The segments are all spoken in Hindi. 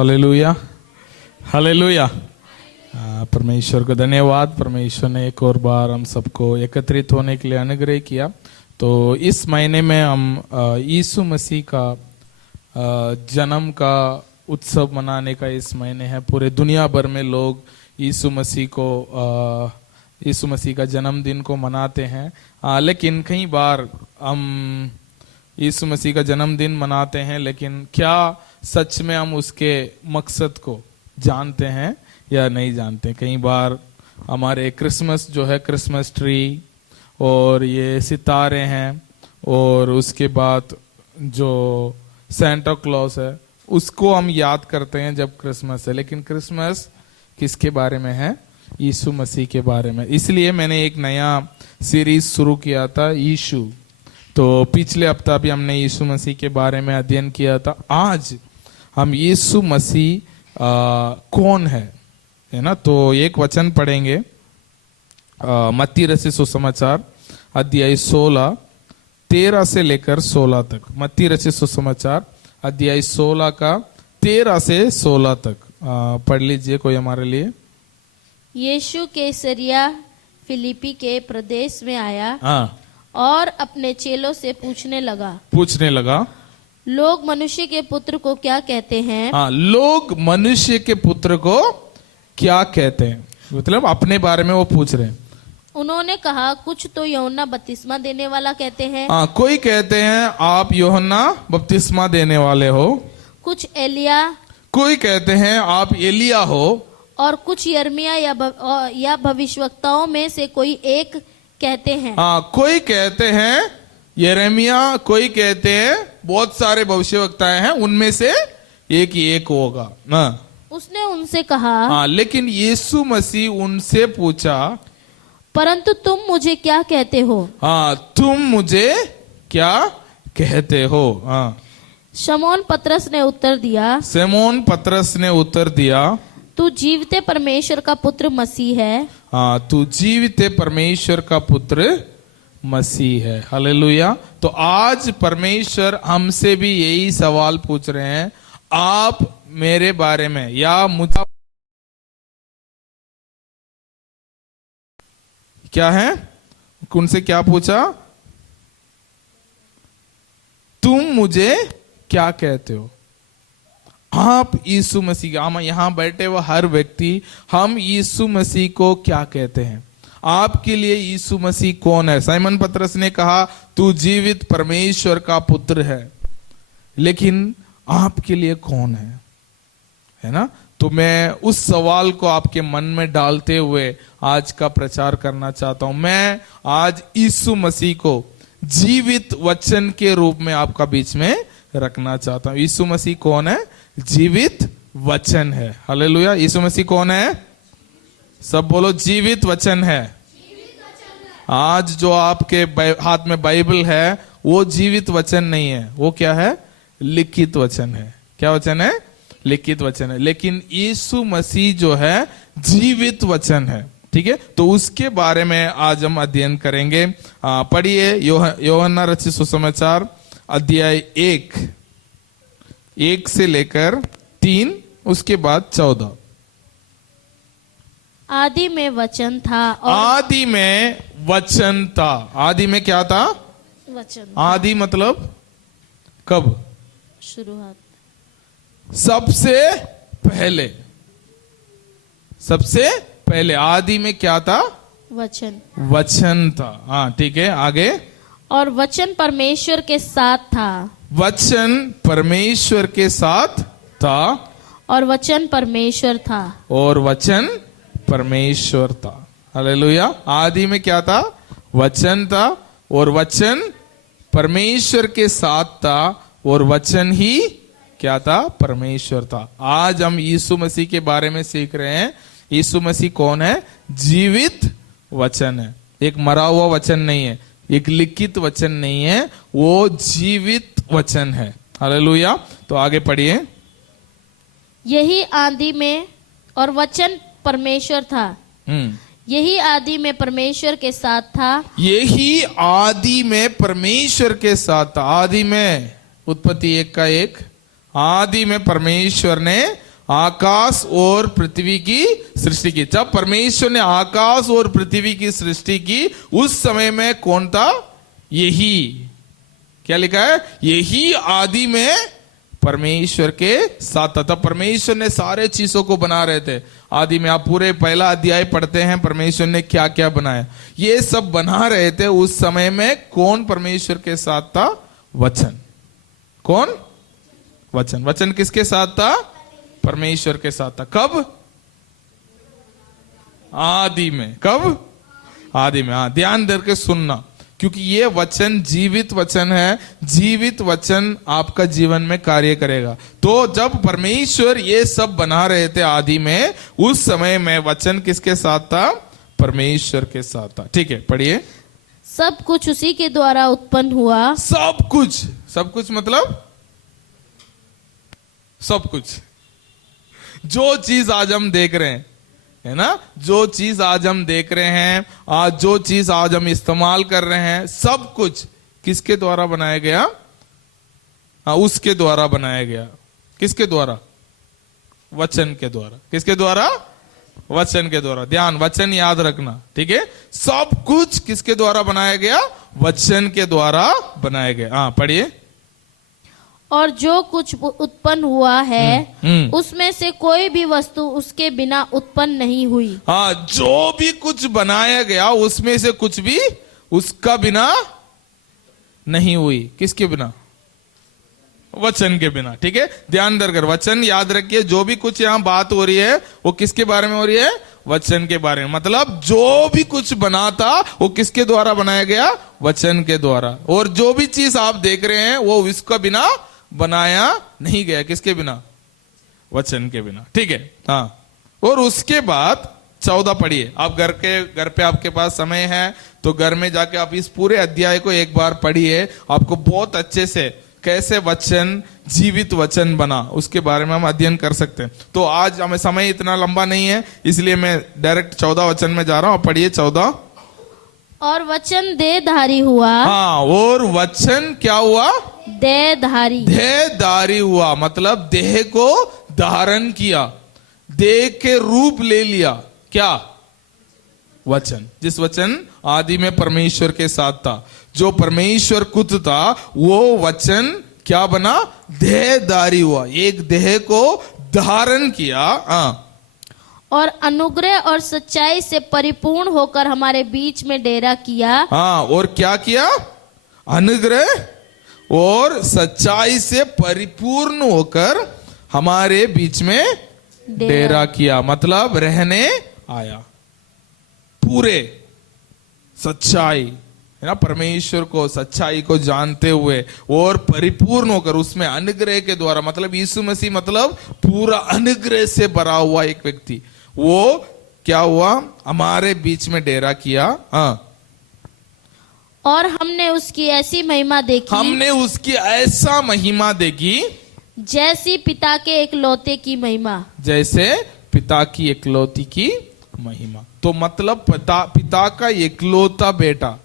Hallelujah, hallelujah. परमेश्वर को धन्यवाद। परमेश्वर ने एक और बार हम सबको एकत्रित होने के लिए अनुग्रह किया। तो इस महीने में हम यीशु मसीह का जन्म का उत्सव मनाने का इस महीने है। पूरे दुनिया भर में लोग यीशु मसीह का जन्मदिन को मनाते हैं। लेकिन कई बार हम यीशु मसीह का जन्मदिन मनाते हैं, लेकिन क्या सच में हम उसके मकसद को जानते हैं या नहीं जानते? कई बार हमारे क्रिसमस जो है, क्रिसमस ट्री और ये सितारे हैं, और उसके बाद जो सेंटा क्लॉज है उसको हम याद करते हैं जब क्रिसमस है। लेकिन क्रिसमस किसके बारे में है? यीशु मसीह के बारे में। इसलिए मैंने एक नया सीरीज शुरू किया था, यीशु। तो पिछले हफ्ता भी हमने यीशु मसीह के बारे में अध्ययन किया था। आज हम यीशु मसीह कौन है ना? तो एक वचन पढ़ेंगे, मत्ती रचित सुसमाचार अध्याय 16 13 से लेकर 16 तक। मत्ती रचित सुसमाचार अध्याय 16 का 13 से 16 तक पढ़ लीजिए कोई हमारे लिए। यीशु कैसरिया फिलिपी के प्रदेश में आया और अपने चेलों से पूछने लगा, लोग मनुष्य के पुत्र को क्या कहते हैं? लोग मनुष्य के पुत्र को क्या कहते हैं? मतलब अपने बारे में वो पूछ रहे हैं। उन्होंने कहा, कुछ तो यूहन्ना बपतिस्मा देने वाला कहते हैं। कोई कहते हैं आप यूहन्ना बपतिस्मा देने वाले हो, कुछ एलिया, कोई कहते हैं आप एलिया हो, और कुछ यर्मिया या भविष्यवक्ताओं में से कोई एक कहते हैं। कोई कहते हैं यिर्मयाह, कोई कहते हैं बहुत सारे भविष्यवक्ताएं हैं, उनमें से एक ही एक होगा। उसने उनसे कहा, लेकिन यीशु मसीह उनसे पूछा, परंतु तुम मुझे क्या कहते हो? तुम मुझे क्या कहते हो? शमौन पतरस ने उत्तर दिया, तू जीविते परमेश्वर का पुत्र मसीह है। तू जीविते परमेश्वर का पुत्र मसीह है। हालेलुया। तो आज परमेश्वर हमसे भी यही सवाल पूछ रहे हैं, आप मेरे बारे में या मुझे क्या है? उनसे क्या पूछा? तुम मुझे क्या कहते हो? आप यीशु मसीह, हम यहाँ बैठे हुए हर व्यक्ति, हम यीशु मसीह को क्या कहते हैं? आपके लिए यीशु मसीह कौन है? साइमन पतरस ने कहा, तू जीवित परमेश्वर का पुत्र है, लेकिन आपके लिए कौन है ना? तो मैं उस सवाल को आपके मन में डालते हुए आज का प्रचार करना चाहता हूं। मैं आज यीशु मसीह को जीवित वचन के रूप में आपका बीच में रखना चाहता हूं। यीशु मसीह कौन है? जीवित वचन है। हालेलुया। यीशु मसीह कौन है? सब बोलो, जीवित वचन है। आज जो आपके हाथ में बाइबल है वो जीवित वचन नहीं है, वो क्या है? लिखित वचन है। क्या वचन है? लिखित वचन है। लेकिन यीशु मसीह जो है जीवित वचन है। ठीक है, तो उसके बारे में आज हम अध्ययन करेंगे। पढ़िए यूहन्ना रचित सुसमाचार अध्याय 1 से लेकर 3, उसके बाद 14। आदि में वचन था, आदि में वचन था। आदि में क्या था? वचन। आदि मतलब कब? शुरुआत, सबसे पहले आदि में क्या था? वचन था। ठीक है, आगे। और वचन परमेश्वर के साथ था। वचन परमेश्वर के साथ था, और वचन परमेश्वर था। और वचन परमेश्वर था। हालेलुया। आदि में क्या था? वचन था, और वचन परमेश्वर के साथ था, और वचन ही क्या था? परमेश्वर था। आज हम यीशु मसीह के बारे में सीख रहे हैं। यीशु मसीह कौन है? जीवित वचन है। एक मरा हुआ वचन नहीं है, एक लिखित वचन नहीं है, वो जीवित वचन है। हालेलुया। तो आगे पढ़िए। यही आदि में और वचन परमेश्वर था। यही आदि में परमेश्वर के साथ था। यही आदि में परमेश्वर के साथ था। आदि में उत्पत्ति 1 का 1, आदि में परमेश्वर ने आकाश और पृथ्वी की सृष्टि की। जब परमेश्वर ने आकाश और पृथ्वी की सृष्टि की, उस समय में कौन था? यही, क्या लिखा है? यही आदि में परमेश्वर के साथ था। तब परमेश्वर ने सारे चीजों को बना रहे थे। आदि में आप पूरे पहला अध्याय पढ़ते हैं, परमेश्वर ने क्या क्या बनाया, ये सब बना रहे थे। उस समय में कौन परमेश्वर के साथ था? वचन। कौन? वचन। वचन किसके साथ था? परमेश्वर के साथ था। कब? आदि में। कब? आदि में। हाँ, ध्यान देकर सुनना, क्योंकि ये वचन जीवित वचन है। जीवित वचन आपका जीवन में कार्य करेगा। तो जब परमेश्वर ये सब बना रहे थे आदि में, उस समय में वचन किसके साथ था? परमेश्वर के साथ था। ठीक है, पढ़िए। सब कुछ उसी के द्वारा उत्पन्न हुआ। सब कुछ। सब कुछ मतलब सब कुछ। जो चीज आज हम देख रहे हैं, है ना, जो चीज आज हम देख रहे हैं, आज जो चीज आज हम इस्तेमाल कर रहे हैं, सब कुछ किसके द्वारा बनाया गया? उसके द्वारा बनाया गया। किसके द्वारा? वचन के द्वारा। किसके द्वारा? वचन के द्वारा। ध्यान, वचन याद रखना, ठीक है। सब कुछ किसके द्वारा बनाया गया? वचन के द्वारा बनाया गया। हाँ, पढ़िए। और जो कुछ उत्पन्न हुआ है उसमें से कोई भी वस्तु उसके बिना उत्पन्न नहीं हुई। हाँ, जो भी कुछ बनाया गया उसमें से कुछ भी उसका बिना नहीं हुई। किसके बिना? वचन के बिना। ठीक है, ध्यान देकर वचन याद रखिए। जो भी कुछ यहाँ बात हो रही है वो किसके बारे में हो रही है? वचन के बारे में। मतलब जो भी कुछ बना था वो किसके द्वारा बनाया गया? वचन के द्वारा। और जो भी चीज आप देख रहे हैं वो इसका बिना बनाया नहीं गया। किसके बिना? वचन के बिना। ठीक है, हाँ। और उसके बाद 14 पढ़िए। आप घर पे आपके पास समय है तो घर में जाके आप इस पूरे अध्याय को एक बार पढ़िए। आपको बहुत अच्छे से कैसे वचन जीवित वचन बना उसके बारे में हम अध्ययन कर सकते हैं। तो आज हमें समय इतना लंबा नहीं है, इसलिए मैं डायरेक्ट 14 वचन में जा रहा हूं। पढ़िए 14। और वचन देहधारी हुआ। हाँ, और वचन क्या हुआ? देहधारी। देहधारी हुआ मतलब देह को धारण किया, देह के रूप ले लिया। क्या? वचन। जिस वचन आदि में परमेश्वर के साथ था, जो परमेश्वर खुद था, वो वचन क्या बना? देहधारी हुआ, एक देह को धारण किया। हाँ, और अनुग्रह और सच्चाई से परिपूर्ण होकर हमारे बीच में डेरा किया। हाँ, और क्या किया? अनुग्रह और सच्चाई से परिपूर्ण होकर हमारे बीच में डेरा किया। मतलब रहने आया। पूरे सच्चाई, है ना, परमेश्वर को, सच्चाई को जानते हुए और परिपूर्ण होकर उसमें अनुग्रह के द्वारा, मतलब यीशु मसीह मतलब पूरा अनुग्रह से भरा हुआ एक व्यक्ति, वो क्या हुआ? हमारे बीच में डेरा किया। हाँ, और हमने उसकी ऐसी महिमा देखी। हमने उसकी ऐसा महिमा देखी जैसी पिता के एकलौते की महिमा। जैसे पिता की एकलौती की महिमा। तो मतलब पिता का एकलौता बेटा,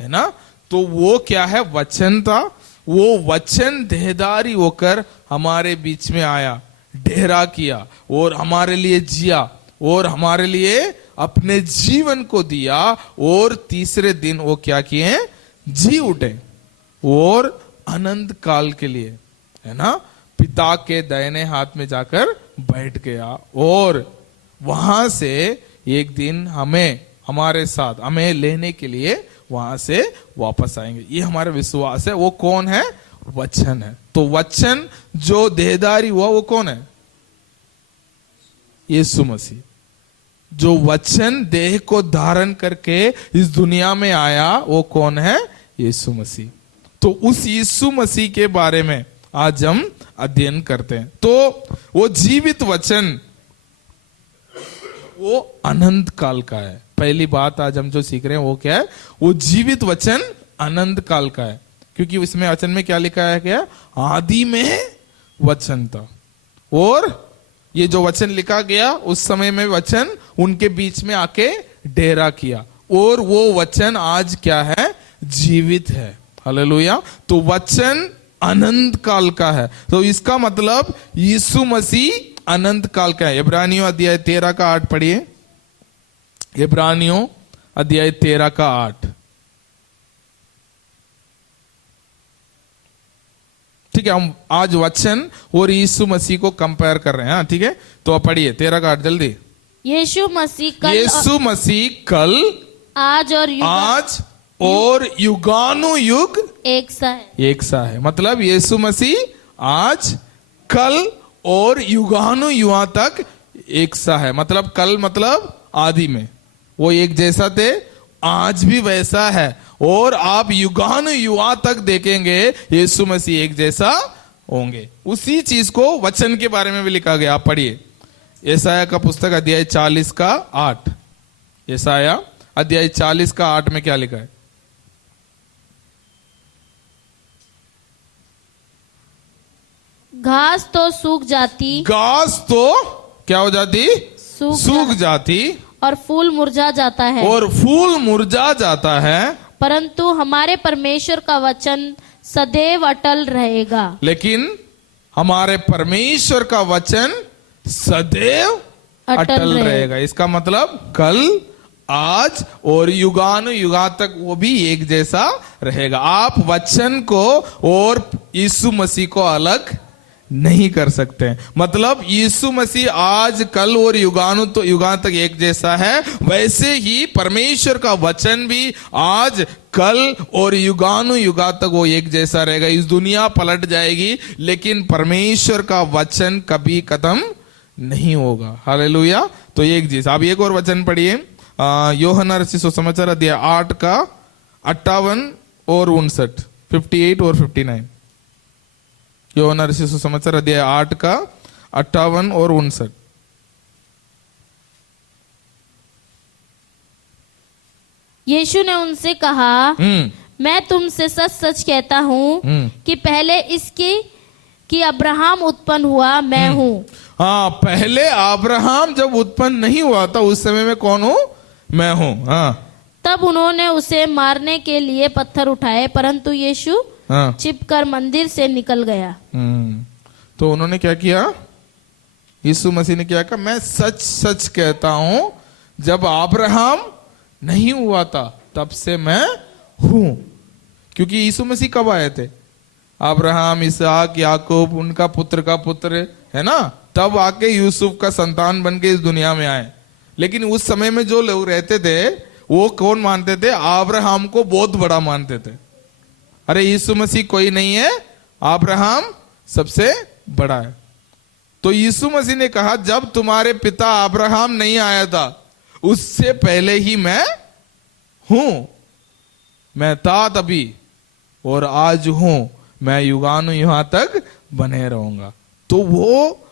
है ना, तो वो क्या है? वचन था। वो वचन देहधारी होकर हमारे बीच में आया, डेरा किया और हमारे लिए जिया और हमारे लिए अपने जीवन को दिया। और तीसरे दिन वो क्या किए? जी उठे और अनंत काल के लिए, है ना, पिता के दाहिने हाथ में जाकर बैठ गया। और वहां से एक दिन हमारे साथ हमें लेने के लिए वहां से वापस आएंगे। ये हमारा विश्वास है। वो कौन है? वचन है। तो वचन जो देहधारी हुआ वो कौन है? यीशु मसीह। जो वचन देह को धारण करके इस दुनिया में आया वो कौन है? यीशु मसीह। तो उस यीशु मसीह के बारे में आज हम अध्ययन करते हैं। तो वो जीवित वचन वो अनंत काल का है। पहली बात आज हम जो सीख रहे हैं वो क्या है? वो जीवित वचन अनंत काल का है। क्योंकि इसमें वचन में क्या लिखा है? क्या? आदि में वचन था। और ये जो वचन लिखा गया उस समय में वचन उनके बीच में आके डेरा किया। और वो वचन आज क्या है? जीवित है। हालेलुया। तो वचन अनंत काल का है। तो इसका मतलब यीशु मसीह अनंत काल का है। इब्रानियों अध्याय 13 का 8 पढ़िए। इब्रानियों अध्याय 13 का 8। ठीक है, हम आज वचन और यीशु मसीह को कंपेयर कर रहे हैं। ठीक है, तो आप पढ़िए 13 का 8 जल्दी। यीशु मसीह कल आज और युगानुयुग एक सा है। मतलब यीशु मसीह आज कल और युगानुयुगा तक एक सा है। मतलब कल मतलब आदि में वो एक जैसा थे, आज भी वैसा है, और आप युगानुयुगा तक देखेंगे यीशु मसीह एक जैसा होंगे। उसी चीज को वचन के बारे में भी लिखा गया। आप पढ़िए यशायाह का पुस्तक अध्याय 40 का 8। यशायाह अध्याय 40 का 8 में क्या लिखा है? घास तो सूख जाती, घास तो क्या हो जाती? सूख जाती, और फूल मुरझा जाता है, और फूल मुरझा जाता है, परंतु हमारे परमेश्वर का वचन सदैव अटल रहेगा। लेकिन हमारे परमेश्वर का वचन सदैव अटल रहेगा। इसका मतलब कल, आज और युगानुयुगा तक वो भी एक जैसा रहेगा। आप वचन को और यीशु मसीह को अलग नहीं कर सकते। मतलब यीशु मसीह आज कल और युगानुयुगा तक एक जैसा है, वैसे ही परमेश्वर का वचन भी आज कल और युगानुयुगा तक वो एक जैसा रहेगा। इस दुनिया पलट जाएगी, लेकिन परमेश्वर का वचन कभी खत्म नहीं होगा। हालेलुया। तो एक चीज, आप एक और वचन पढ़िए, यूहन्ना रचित सुसमाचार अध्याय 8 का 58 और 59, 58 और 59। यूहन्ना रचित सुसमाचार अध्याय 8 का 58 और 59। यीशु ने उनसे कहा, मैं तुमसे सच सच कहता हूँ कि पहले इसकी कि अब्राहम उत्पन्न हुआ मैं हूँ। हाँ, पहले अब्राहम जब उत्पन्न नहीं हुआ था उस समय में कौन हूँ? मैं हूँ। हाँ। तब उन्होंने उसे मारने के लिए पत्थर उठाए, परंतु यीशु छिपकर मंदिर से निकल गया। तो उन्होंने क्या किया? यीशु मसीह ने क्या कहा? मैं सच सच कहता हूं, जब अब्राहम नहीं हुआ था तब से मैं हूं। क्योंकि यीशु मसीह कब आए थे? अब्राहम, इसहाक, याकूब, उनका पुत्र का पुत्र है ना, तब आके यूसुफ का संतान बन के इस दुनिया में आए। लेकिन उस समय में जो लोग रहते थे वो कौन मानते थे? अब्राहम को बहुत बड़ा मानते थे। अरे यीशु मसीह कोई नहीं है, अब्राहम सबसे बड़ा है। तो यीशु मसीह ने कहा, जब तुम्हारे पिता अब्राहम नहीं आया था उससे पहले ही मैं हूं। मैं था तभी और आज हूं, मैं युगानुयुगा तक बने रहूंगा। तो वो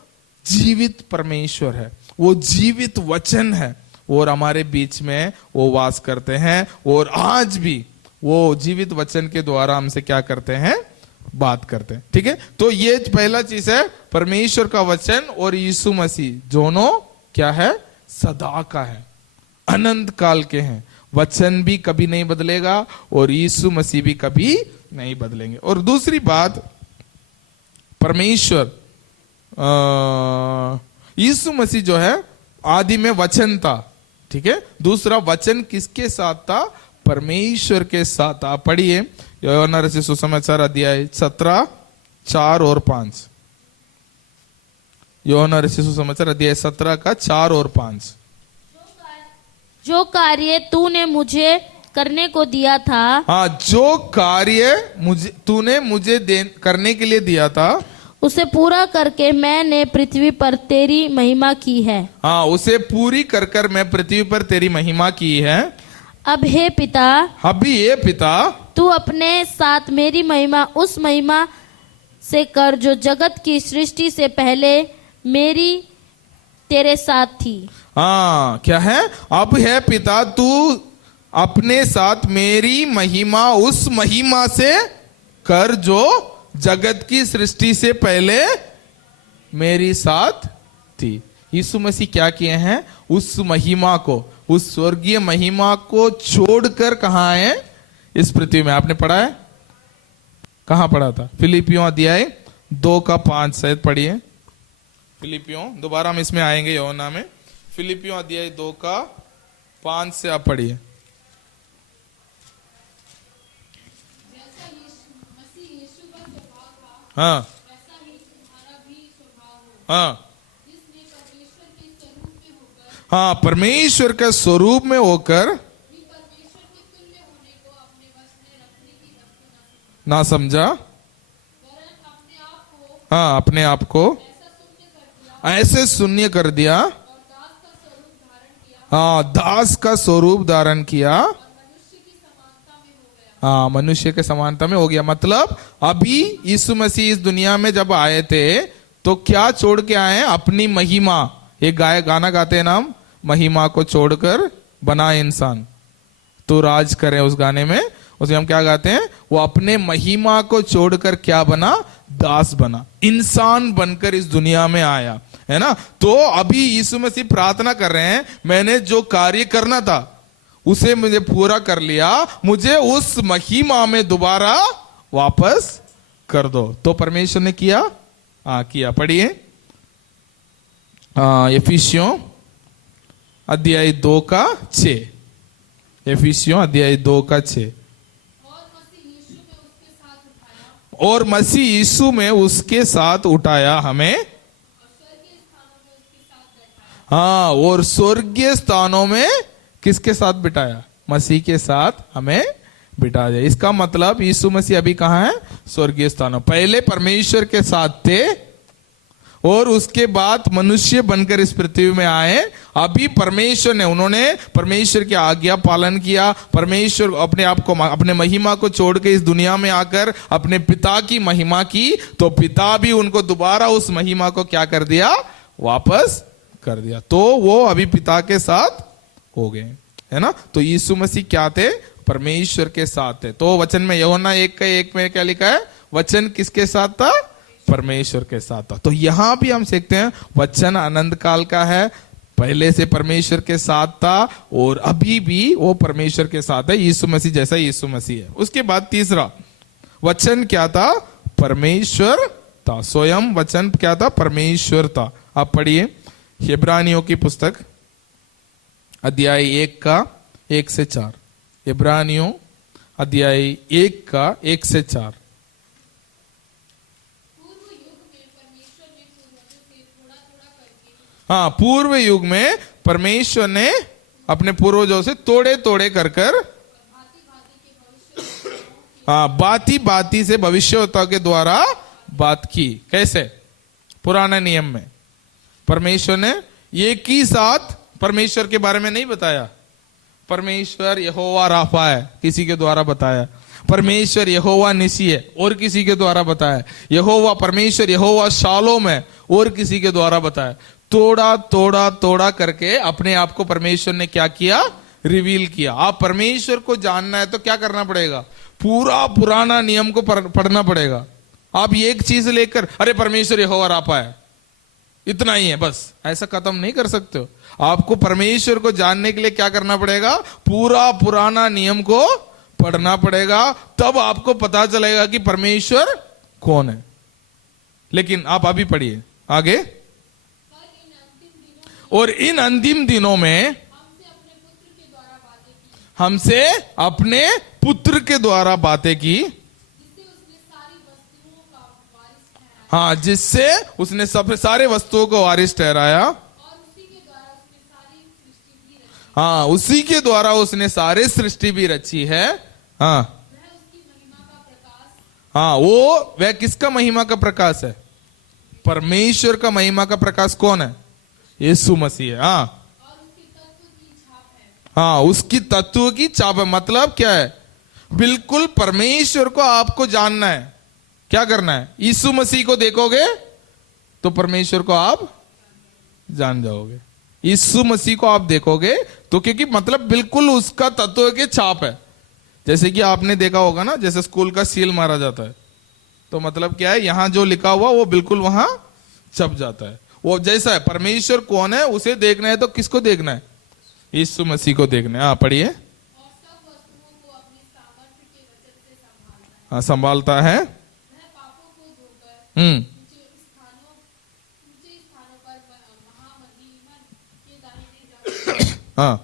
जीवित परमेश्वर है, वो जीवित वचन है, और हमारे बीच में वो वास करते हैं, और आज भी वो जीवित वचन के द्वारा हमसे क्या करते हैं? बात करते हैं। ठीक है, तो ये पहला चीज है, परमेश्वर का वचन और यीशु मसीह दोनों क्या है? सदा का है, अनंत काल के हैं। वचन भी कभी नहीं बदलेगा और यीशु मसीह भी कभी नहीं बदलेंगे। और दूसरी बात, परमेश्वर यीशु मसीह जो है आदि में वचन था। ठीक है, दूसरा वचन किसके साथ था? परमेश्वर के साथ। आप पढ़िए यूहन्ना रचित सुसमाचार अध्याय 17 4 और 5। यूहन्ना रचित सुसमाचार अध्याय 17 का 4 और 5। जो कार्य तूने मुझे करने को दिया था, हाँ, जो कार्य तूने मुझे करने के लिए दिया था, उसे पूरा करके मैंने पृथ्वी पर तेरी महिमा की है। हाँ, उसे पूरी कर मैं पृथ्वी पर तेरी महिमा की है। अब हे पिता, तू अपने साथ मेरी महिमा उस महिमा से कर जो जगत की सृष्टि से पहले मेरी तेरे साथ थी। हाँ, क्या है? अब है पिता, तू अपने साथ मेरी महिमा उस महिमा से कर जो जगत की सृष्टि से पहले मेरी साथ थी। यीशु मसीह क्या किए हैं? उस महिमा को, उस स्वर्गीय महिमा को छोड़कर कहां आए? इस पृथ्वी में। आपने पढ़ा है? कहां पढ़ा था? फिलिपियों अध्याय 2 का 5 शायद पढ़िए। फिलिपियों, दोबारा हम इसमें आएंगे यूहन्ना में। फिलिपियों अध्याय 2 का 5 से आप पढ़िए। हाँ हाँ हाँ, परमेश्वर के स्वरूप में होकर ना समझा, हाँ अपने आप को ऐसे शून्य कर दिया, हाँ दास का स्वरूप धारण किया, हाँ मनुष्य के समानता में हो गया। मतलब अभी यीशु मसीह इस दुनिया में जब आए थे तो क्या छोड़ के आए? अपनी महिमा। एक गाना गाते हैं नाम, महिमा को छोड़कर बना इंसान, तो राज करे। उस गाने में उसमें हम क्या गाते हैं? वो अपने महिमा को छोड़कर क्या बना? दास बना, इंसान बनकर इस दुनिया में आया, है ना। तो अभी यीशु मसीह प्रार्थना कर रहे हैं, मैंने जो कार्य करना था उसे मुझे पूरा कर लिया, मुझे उस महिमा में दोबारा वापस कर दो। तो परमेश्वर ने किया, किया। पढ़िए एफिसियों अध्याय 2 का 6। एफिसियों अध्याय 2 का 6। और मसीह यीशु में उसके साथ उठाया हमें, हाँ, और स्वर्गीय स्थानों में किसके साथ बिठाया? मसीह के साथ हमें बिठा दिया। इसका मतलब यीशु मसीह अभी कहाँ है? स्वर्गीय स्थानों। पहले परमेश्वर के साथ थे और उसके बाद मनुष्य बनकर इस पृथ्वी में आए। अभी परमेश्वर ने, उन्होंने परमेश्वर की आज्ञा पालन किया। परमेश्वर अपने आप को, अपने महिमा को छोड़ के इस दुनिया में आकर अपने पिता की महिमा की, तो पिता भी उनको दोबारा उस महिमा को क्या कर दिया? वापस कर दिया। तो वो अभी पिता के साथ हो गए, है ना। तो यीशु मसीह क्या थे? परमेश्वर के साथ थे। तो वचन में यूहन्ना 1:1 में क्या लिखा है? वचन किसके साथ था? परमेश्वर के साथ था। तो यहां भी हम सीखते हैं वचन अनंत काल का है, पहले से परमेश्वर के साथ था और अभी भी वो परमेश्वर के साथ है, यीशु मसीह जैसा यीशु मसीह है। उसके बाद तीसरा, वचन क्या था? परमेश्वर था। स्वयं वचन क्या था? परमेश्वर था। आप पढ़िए इब्रानियों की पुस्तक अध्याय 1 का 1 से 4। इब्रानियों अध्याय 1 का 1 से 4। हाँ, पूर्व युग में परमेश्वर ने अपने पूर्वजों से तोड़े तोड़े कर कर, हाँ, बाती बाती से भविष्यवक्ताओं के द्वारा बात की। कैसे? पुराने नियम में परमेश्वर ने एक ही साथ परमेश्वर के बारे में नहीं बताया। परमेश्वर यहोवा राफा है, किसी के द्वारा बताया। परमेश्वर यहोवा निसी है, और किसी के द्वारा बताया। यहोवा परमेश्वर यहोवा शालोम है, और किसी के द्वारा बताया। तोड़ा तोड़ा तोड़ा करके अपने आप को परमेश्वर ने क्या किया? रिवील किया। आप परमेश्वर को जानना है तो क्या करना पड़ेगा? पूरा पुराना नियम को पढ़ना पड़ेगा। आप एक चीज लेकर, अरे परमेश्वर यहोवा राफा है, इतना ही है बस, ऐसा खत्म नहीं कर सकते हो। आपको परमेश्वर को जानने के लिए क्या करना पड़ेगा? पूरा पुराना नियम को पढ़ना पड़ेगा, तब आपको पता चलेगा कि परमेश्वर कौन है। लेकिन आप अभी पढ़िए आगे। और इन अंतिम दिनों में हमसे अपने पुत्र के द्वारा बातें की, हाँ, जिससे उसने सब सारे वस्तुओं को वारिस ठहराया, हाँ, उसी के द्वारा उसने सारे सृष्टि भी रची है। हाँ हाँ, वो वह किसका महिमा का प्रकाश है? परमेश्वर का महिमा का प्रकाश कौन है? यीशु मसीह है। हाँ हाँ, उसकी तत्व की छाप है। मतलब क्या है? बिल्कुल परमेश्वर को आपको जानना है, क्या करना है? यीशु मसीह को देखोगे तो परमेश्वर को आप जान जाओगे। यीशु मसीह को आप देखोगे तो, क्योंकि मतलब बिल्कुल उसका तत्व के छाप है। जैसे कि आपने देखा होगा ना, जैसे स्कूल का सील मारा जाता है, तो मतलब क्या है? यहां जो लिखा हुआ वो बिल्कुल वहां छप जाता है। वो जैसा है, परमेश्वर कौन है उसे देखना है तो किसको देखना है? यीशु मसीह को देखना है। हाँ पढ़िए। हाँ, संभालता है। हाँ।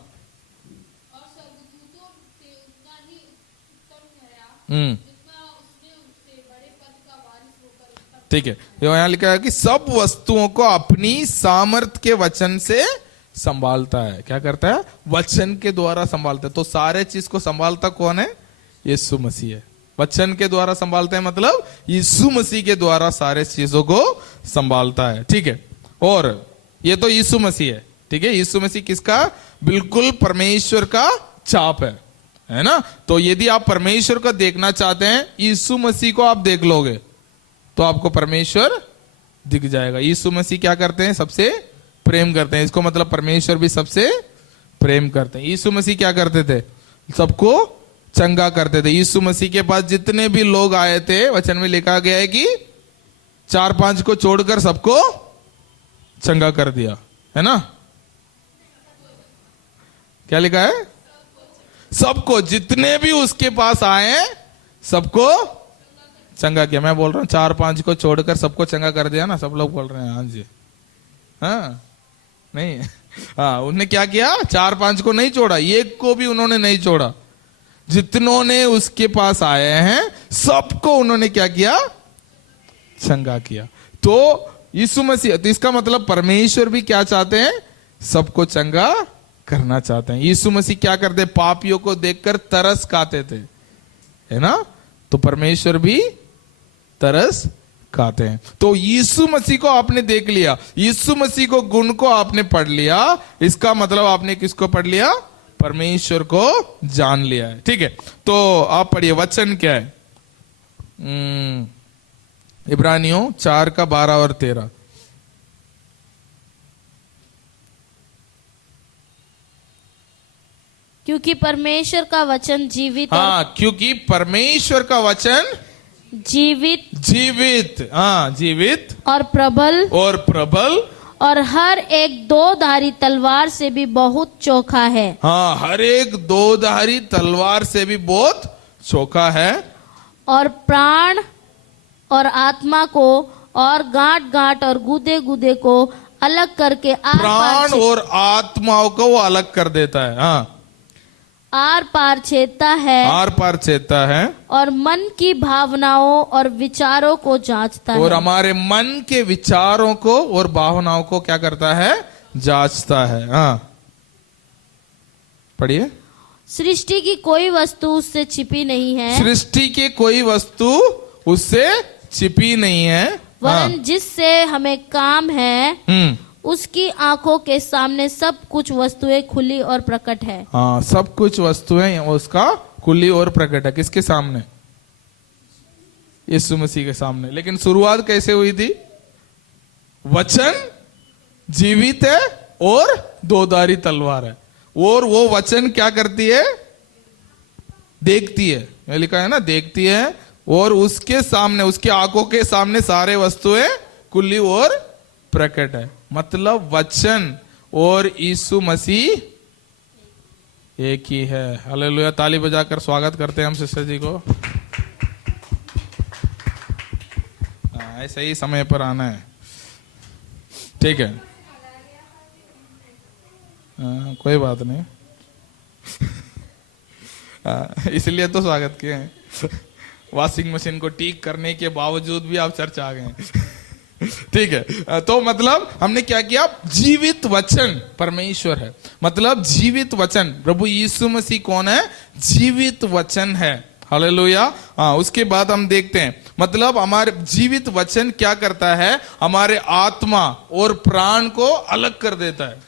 ठीक है, यहाँ लिखा है कि सब वस्तुओं को अपनी सामर्थ के वचन से संभालता है। क्या करता है? वचन के द्वारा संभालता है। तो सारे चीज को संभालता कौन है? यीशु मसीह है। वचन के द्वारा संभालता है, मतलब यीशु मसीह के द्वारा सारे चीजों को संभालता है। ठीक है, और ये तो यीशु मसीह है। ठीक है, यीशु मसीह किसका? बिल्कुल परमेश्वर का छाप है ना। तो यदि आप परमेश्वर को देखना चाहते हैं, यीशु मसीह को आप देख लोगे तो आपको परमेश्वर दिख जाएगा। यीशु मसीह क्या करते हैं? सबसे प्रेम करते हैं। इसको मतलब परमेश्वर भी सबसे प्रेम करते हैं। यीशु मसीह क्या करते थे? सबको चंगा करते थे। यीशु मसीह के पास जितने भी लोग आए थे, वचन में लिखा गया है कि 4-5 को छोड़कर सबको चंगा कर दिया, है ना। क्या लिखा है? सबको, जितने भी उसके पास आए सबको चंगा किया। मैं बोल रहा हूं 4-5 को छोड़कर सबको चंगा कर दिया ना। सब लोग बोल रहे हैं हाँ जी। हाँ नहीं, हाँ, उन्होंने क्या किया? 4-5 को नहीं छोड़ा, एक को भी उन्होंने नहीं छोड़ा। जितनों ने उसके पास आए हैं सबको उन्होंने क्या किया? चंगा किया। तो यीशु मसीह, तो इसका मतलब परमेश्वर भी क्या चाहते हैं? सबको चंगा करना चाहते हैं। यीशु मसीह क्या करते? पापियों को देखकर तरस खाते थे, है ना। तो परमेश्वर भी तरस खाते हैं। तो यीशु मसीह को आपने देख लिया, यीशु मसीह को गुण को आपने पढ़ लिया, इसका मतलब आपने किसको पढ़ लिया? परमेश्वर को जान लिया है। ठीक है, तो आप पढ़िए वचन क्या है? इब्रानियों 4:12 और 13। क्योंकि परमेश्वर का वचन जीवित, हाँ, क्योंकि परमेश्वर का वचन जीवित, हाँ, जीवित और प्रबल और हर एक 2-धारी तलवार से भी बहुत चोखा है। हाँ, हर एक 2-धारी तलवार से भी बहुत चोखा है। और प्राण और आत्मा को और गांठ और गुदे को अलग करके प्राण और आत्माओं को वो अलग कर देता है। हाँ, आर पार छेदता है और मन की भावनाओं और विचारों को जांचता है। और हमारे मन के विचारों को और भावनाओं को क्या करता है? जांचता है। हाँ, पढ़िए। सृष्टि की कोई वस्तु उससे छिपी नहीं है, सृष्टि की कोई वस्तु उससे छिपी नहीं है, वरन जिससे हमें काम है उसकी आंखों के सामने सब कुछ वस्तुएं खुली और प्रकट है। हाँ, सब कुछ वस्तुएं उसका खुली और प्रकट है। किसके सामने? यीशु मसीह के सामने। लेकिन शुरुआत कैसे हुई थी? वचन जीवित है और 2-धारी तलवार है। और वो वचन क्या करती है? देखती है। ये लिखा है ना, देखती है। और उसके सामने, उसकी आंखों के सामने सारे वस्तुएं खुली और प्रकट है। मतलब वचन और यीशु मसीह एक ही है। हालेलुया। ताली बजाकर स्वागत करते हैं हम सिस्टर जी को। ऐसे ही समय पर आना है। ठीक है, कोई बात नहीं। इसलिए तो स्वागत किए हैं। वॉशिंग मशीन को ठीक करने के बावजूद भी आप चर्च आ गए। ठीक है, तो मतलब हमने क्या किया? जीवित वचन परमेश्वर है। मतलब जीवित वचन, प्रभु यीशु मसीह कौन है? जीवित वचन है। हालेलुया। हाँ, उसके बाद हम देखते हैं, मतलब हमारे जीवित वचन क्या करता है? हमारे आत्मा और प्राण को अलग कर देता है।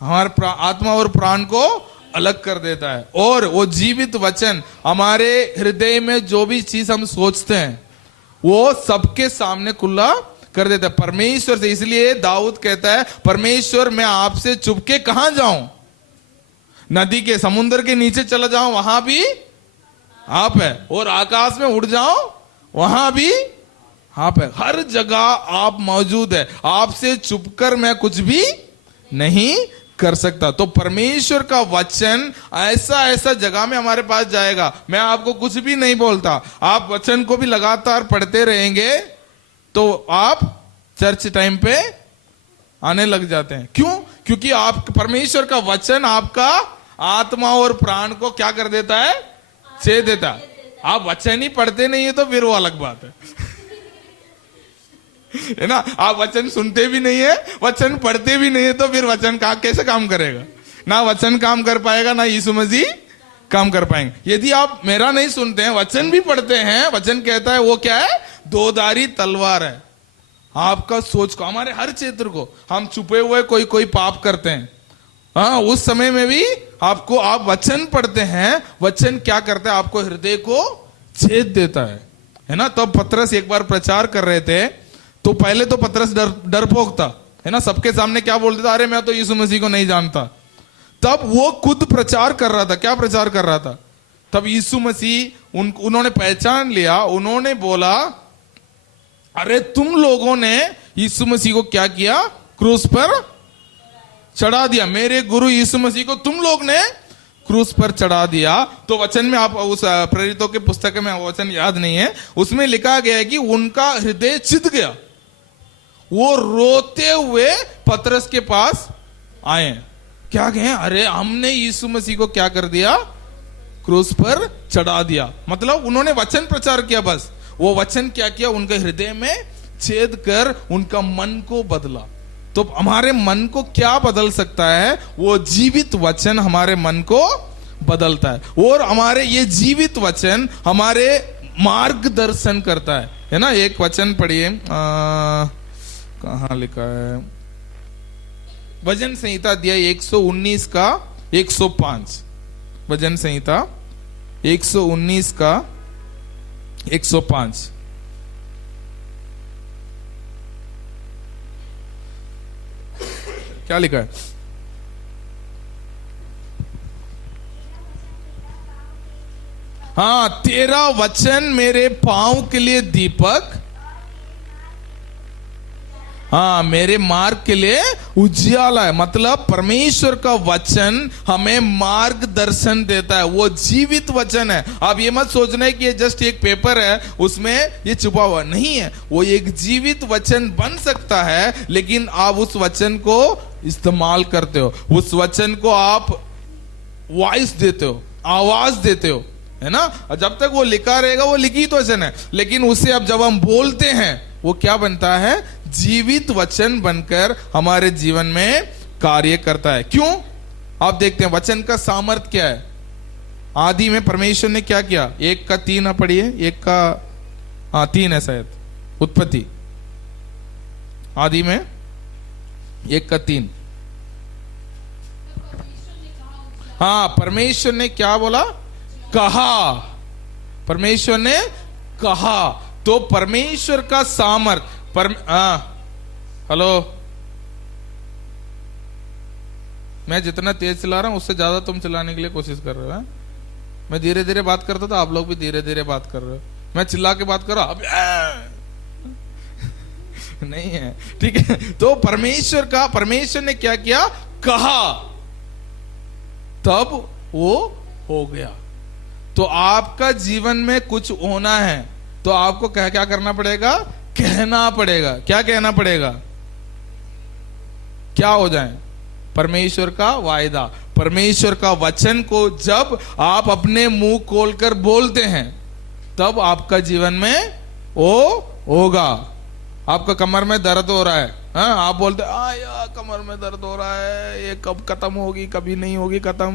हमारे आत्मा और प्राण को अलग कर देता है। और वो जीवित वचन हमारे हृदय में जो भी चीज हम सोचते हैं वो सबके सामने खुला कर देता है परमेश्वर से। इसलिए दाऊद कहता है, परमेश्वर मैं आपसे चुपके कहां जाऊं? नदी के, समुद्र के नीचे चला जाऊं, वहां भी आप है। और आकाश में उड़ जाऊं, वहां भी आप है। हर जगह आप मौजूद है। आपसे छुपकर मैं कुछ भी नहीं कर सकता। तो परमेश्वर का वचन ऐसा जगह में हमारे पास जाएगा। मैं आपको कुछ भी नहीं बोलता, आप वचन को भी लगातार पढ़ते रहेंगे तो आप चर्च टाइम पे आने लग जाते हैं। क्यों? क्योंकि आप परमेश्वर का वचन आपका आत्मा और प्राण को क्या कर देता है, छेद देता है। आप वचन ही पढ़ते नहीं है तो फिर वो अलग बात है ना। आप वचन सुनते भी नहीं है, वचन पढ़ते भी नहीं है, तो फिर वचन का कैसे काम करेगा? ना वचन काम कर पाएगा, ना यीशु मसीह काम कर पाएंगे। यदि आप मेरा नहीं सुनते हैं, वचन भी पढ़ते हैं, वचन कहता है वो क्या है, दोधारी तलवार है। आपका सोच को, हमारे हर क्षेत्र को, हम छुपे हुए कोई कोई पाप करते हैं, हाँ, उस समय में भी आपको, आप वचन पढ़ते हैं, वचन क्या करता है, आपको हृदय को छेद देता है ना। तब पतरस एक बार प्रचार कर रहे थे, तो पहले तो पतरस डरपोक था, है ना, सबके सामने क्या बोलते था, अरे मैं तो यीशु मसीह को नहीं जानता। तब वो खुद प्रचार कर रहा था, क्या प्रचार कर रहा था, तब यीशु मसीह उन्होंने पहचान लिया, उन्होंने बोला, अरे तुम लोगों ने यीशु मसीह को क्या किया, क्रूस पर चढ़ा दिया। मेरे गुरु यीशु मसीह को तुम लोग ने क्रूस पर चढ़ा दिया। तो वचन में, आप उस प्रेरितों के पुस्तक में वचन याद नहीं है, उसमें लिखा गया है कि उनका हृदय चित गया, वो रोते हुए पतरस के पास आए, क्या कहें, अरे हमने यीशु मसीह को क्या कर दिया, क्रूस पर चढ़ा दिया। मतलब उन्होंने वचन प्रचार किया, बस वो वचन क्या किया, उनके हृदय में छेद कर उनका मन को बदला। तो हमारे मन को क्या बदल सकता है, वो जीवित वचन हमारे मन को बदलता है, और हमारे ये जीवित वचन हमारे मार्गदर्शन करता है ना। एक वचन पढ़िए, कहाँ लिखा है, भजन संहिता अध्याय 119 का 105, भजन संहिता 119 का 105। क्या लिखा है, हाँ, तेरा वचन मेरे पांव के लिए दीपक, हाँ, मेरे मार्ग के लिए उजियाला है। मतलब परमेश्वर का वचन हमें मार्गदर्शन देता है, वो जीवित वचन है। आप ये मत सोचना है कि ये जस्ट एक पेपर है, उसमें ये छुपा हुआ नहीं है, वो एक जीवित वचन बन सकता है, लेकिन आप उस वचन को इस्तेमाल करते हो, उस वचन को आप वॉइस देते हो, आवाज देते हो, है ना। जब तक वो लिखा रहेगा वो लिखित वचन है, लेकिन उसे अब जब हम बोलते हैं वो क्या बनता है, जीवित वचन बनकर हमारे जीवन में कार्य करता है। क्यों, आप देखते हैं वचन का सामर्थ्य क्या है। आदि में परमेश्वर ने क्या किया, 1:3 पढ़िए, 1:3 है शायद, उत्पत्ति आदि में 1:3। हाँ, परमेश्वर ने क्या बोला, कहा, परमेश्वर ने कहा। तो परमेश्वर का सामर्थ, हेलो, मैं जितना तेज चला रहा हूं उससे ज्यादा तुम चलाने के लिए कोशिश कर रहे हो। मैं धीरे धीरे बात करता था, आप लोग भी धीरे धीरे बात कर रहे हो। मैं चिल्ला के बात कर रहा हूं, नहीं है, ठीक है। तो परमेश्वर ने क्या किया, कहा, तब वो हो गया। तो आपका जीवन में कुछ होना है तो आपको क्या करना पड़ेगा, कहना पड़ेगा। क्या कहना पड़ेगा, क्या हो जाए, परमेश्वर का वायदा, परमेश्वर का वचन को जब आप अपने मुंह खोलकर बोलते हैं तब आपका जीवन में वो होगा। आपका कमर में दर्द हो रहा है, हाँ, आप बोलते यार कमर में दर्द हो रहा है, ये कब खत्म होगी, कभी नहीं होगी खत्म,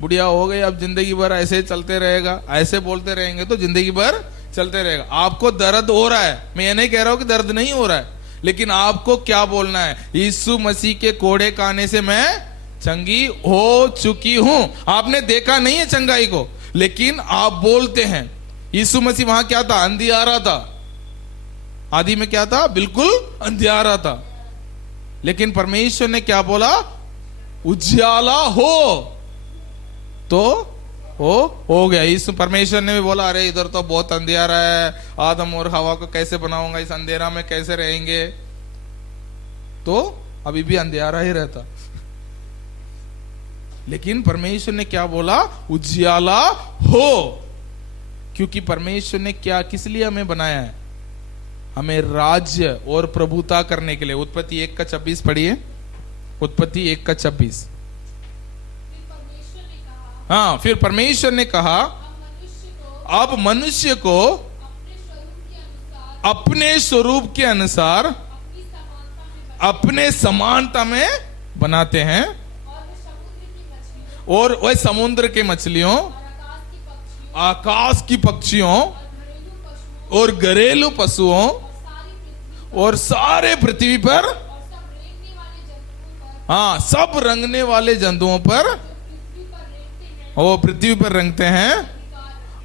बुढ़िया हो गई, अब जिंदगी भर ऐसे ही चलते रहेगा। ऐसे बोलते रहेंगे तो जिंदगी भर चलते रहेगा। आपको दर्द हो रहा है, मैं ये नहीं कह रहा हूं कि दर्द नहीं हो रहा है, लेकिन आपको क्या बोलना है, यीशु मसीह के कोड़े खाने से मैं चंगी हो चुकी हूं। आपने देखा नहीं है चंगाई को, लेकिन आप बोलते हैं। यीशु मसीह वहां क्या था, अंधियारा था, आदि में क्या था, बिल्कुल अंधियारा था, लेकिन परमेश्वर ने क्या बोला, उजियाला हो, तो हो गया। इस परमेश्वर ने भी बोला, अरे इधर तो बहुत अंधेरा है, आदम और हवा को कैसे बनाऊंगा, इस अंधेरा में कैसे रहेंगे, तो अभी भी अंधेरा ही रहता। लेकिन परमेश्वर ने क्या बोला, उजियाला हो, क्योंकि परमेश्वर ने क्या, किस लिए हमें बनाया है, हमें राज्य और प्रभुता करने के लिए। उत्पत्ति 1:26 पढ़िए, उत्पत्ति 1:26। हाँ, फिर परमेश्वर ने कहा अब मनुष्य को अपने स्वरूप के अनुसार अपने समानता में बनाते हैं, और वह समुद्र के मछलियों, आकाश की पक्षियों और घरेलू पशुओं और सारे पृथ्वी पर, हाँ, सब रंगने वाले जंतुओं पर, वो पृथ्वी पर रंगते हैं,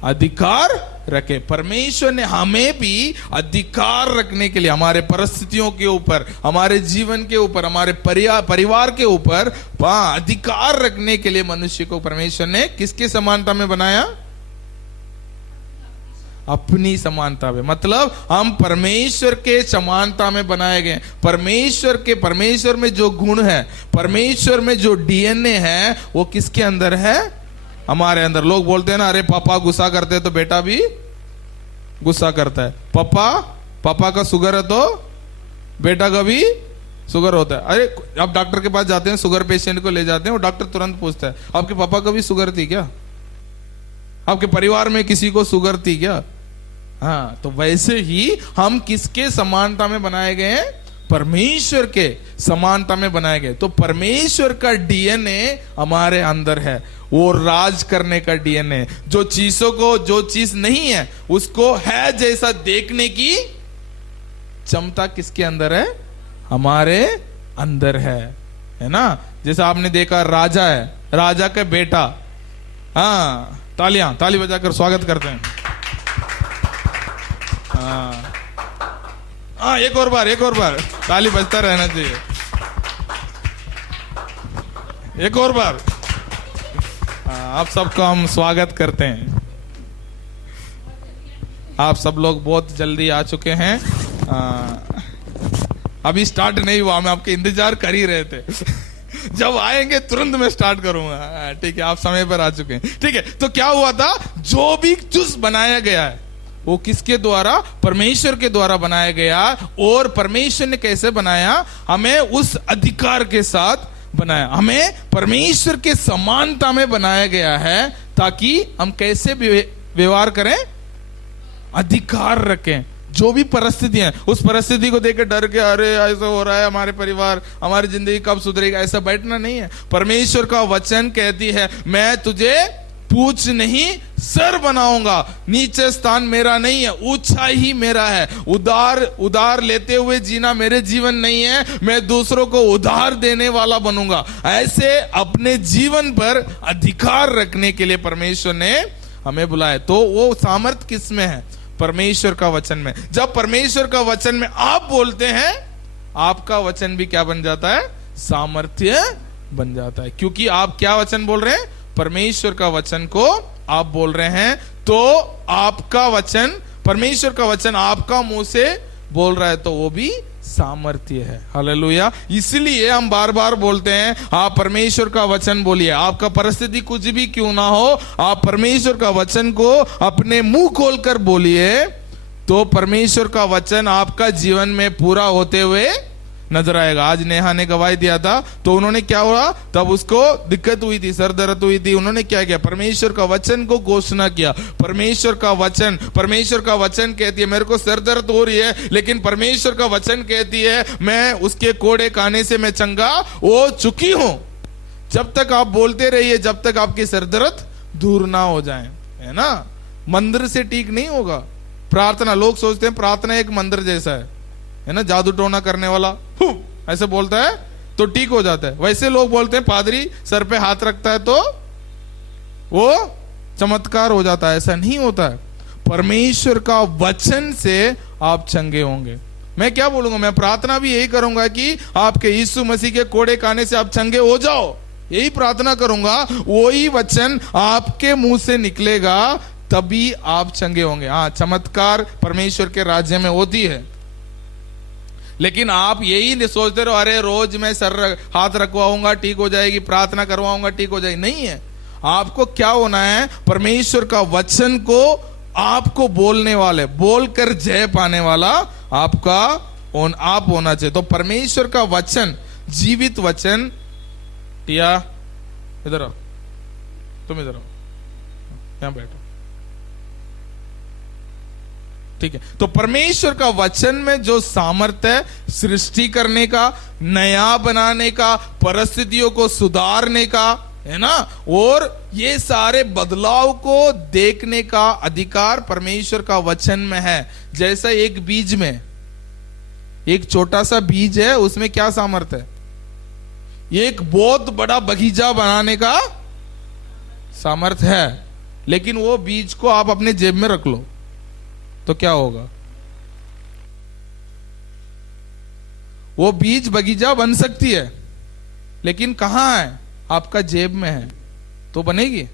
अधिकार रखे। परमेश्वर ने हमें भी अधिकार रखने के लिए हमारे परिस्थितियों के ऊपर, हमारे जीवन के ऊपर, हमारे परिवार के ऊपर अधिकार रखने के लिए मनुष्य को परमेश्वर ने किसके समानता में बनाया? अपनी समानता में। मतलब हम परमेश्वर के समानता में बनाए गए। परमेश्वर में जो गुण है, परमेश्वर में जो डीएनए है, वो किसके अंदर है? हमारे अंदर। लोग बोलते हैं ना, अरे पापा गुस्सा करते हैं तो बेटा भी गुस्सा करता है, पापा का शुगर है तो बेटा का भी शुगर होता है। अरे आप डॉक्टर के पास जाते हैं, शुगर पेशेंट को ले जाते हैं, वो डॉक्टर तुरंत पूछता है आपके पापा को भी शुगर थी क्या? आपके परिवार में किसी को शुगर थी क्या? हाँ, तो वैसे ही हम किसके समानता में बनाए गए हैं? परमेश्वर के समानता में बनाए गए। तो परमेश्वर का डीएनए हमारे अंदर है, वो राज करने का डीएनए। जो चीजों को, जो चीज नहीं है उसको है जैसा देखने की क्षमता किसके अंदर है? हमारे अंदर है ना। जैसा आपने देखा, राजा है, राजा का बेटा, हाँ, ताली बजाकर स्वागत करते हैं। हाँ, एक और बार ताली बजता रहना चाहिए। एक और बार आप सबको हम स्वागत करते हैं। आप सब लोग बहुत जल्दी आ चुके हैं। अभी स्टार्ट नहीं हुआ, हम आपके इंतजार कर ही रहे थे। जब आएंगे तुरंत मैं स्टार्ट करूंगा। ठीक है, आप समय पर आ चुके हैं। ठीक है, तो क्या हुआ था? जो भी चीज बनाया गया है वो किसके द्वारा? परमेश्वर के द्वारा बनाया गया। और परमेश्वर ने कैसे बनाया? हमें उस अधिकार के साथ बनाया। हमें परमेश्वर के समानता में बनाया गया है, ताकि हम कैसे व्यवहार करें? अधिकार रखें। जो भी परिस्थिति है, उस परिस्थिति को देखकर डर के अरे ऐसा हो रहा है, हमारे परिवार, हमारी जिंदगी कब सुधरेगा, ऐसा बैठना नहीं है। परमेश्वर का वचन कहती है, मैं तुझे पूछ नहीं सर बनाऊंगा। नीचे स्थान मेरा नहीं है, ऊंचा ही मेरा है। उधार लेते हुए जीना मेरे जीवन नहीं है, मैं दूसरों को उधार देने वाला बनूंगा। ऐसे अपने जीवन पर अधिकार रखने के लिए परमेश्वर ने हमें बुलाया। तो वो सामर्थ किस में है? परमेश्वर का वचन में। जब परमेश्वर का वचन में आप बोलते हैं, आपका वचन भी क्या बन जाता है? सामर्थ्य बन जाता है। क्योंकि आप क्या वचन बोल रहे हैं? परमेश्वर का वचन को आप बोल रहे हैं, तो आपका वचन, परमेश्वर का वचन आपका मुंह से बोल रहा है, तो वो भी सामर्थ्य है। हालेलुया। इसलिए हम बार बार बोलते हैं, आप परमेश्वर का वचन बोलिए। आपका परिस्थिति कुछ भी क्यों ना हो, आप परमेश्वर का वचन को अपने मुंह खोलकर बोलिए, तो परमेश्वर का वचन आपका जीवन में पूरा होते हुए नजर आएगा। आज नेहा ने गवाही दिया था, तो उन्होंने क्या हुआ? तब उसको दिक्कत हुई थी, सर दर्द हुई थी। उन्होंने क्या किया? परमेश्वर का वचन को घोषणा किया। परमेश्वर का वचन कहती है, मेरे को सर दर्द हो रही है, लेकिन परमेश्वर का वचन कहती है, मैं उसके कोड़े खाने से मैं चंगा हो चुकी हूं। जब तक आप बोलते रहिए, जब तक आपकी सर दर्द दूर ना हो जाए, है ना। मंदिर से ठीक नहीं होगा प्रार्थना। लोग सोचते हैं प्रार्थना एक मंदिर जैसा है ना, जादू टोना करने वाला ऐसे बोलता है तो ठीक हो जाता है। वैसे लोग बोलते हैं पादरी सर पे हाथ रखता है तो वो चमत्कार हो जाता है। ऐसा नहीं होता है। परमेश्वर का वचन से आप चंगे होंगे। मैं क्या बोलूंगा? मैं प्रार्थना भी यही करूंगा कि आपके यीशु मसीह के कोड़े खाने से आप चंगे हो जाओ, यही प्रार्थना करूंगा। वही वचन आपके मुंह से निकलेगा, तभी आप चंगे होंगे। हाँ, चमत्कार परमेश्वर के राज्य में होती है, लेकिन आप यही सोचते रहो, अरे रोज मैं हाथ रखवाऊंगा ठीक हो जाएगी, प्रार्थना करवाऊंगा ठीक हो जाएगी। नहीं है। आपको क्या होना है? परमेश्वर का वचन को आपको बोलने वाले, बोलकर जय पाने वाला आप होना चाहिए। तो परमेश्वर का वचन जीवित वचन। टिया इधर आओ, तुम इधर आओ, यहां बैठो, ठीक है। तो परमेश्वर का वचन में जो सामर्थ्य है सृष्टि करने का, नया बनाने का, परिस्थितियों को सुधारने का, है ना, और ये सारे बदलाव को देखने का अधिकार परमेश्वर का वचन में है। जैसा एक बीज में, एक छोटा सा बीज है, उसमें क्या सामर्थ्य है? एक बहुत बड़ा बगीचा बनाने का सामर्थ्य है। लेकिन वो बीज को आप अपने जेब में रख लो तो क्या होगा? वो बीज बगीचा बन सकती है, लेकिन कहां है? आपका जेब में है, तो बनेगी?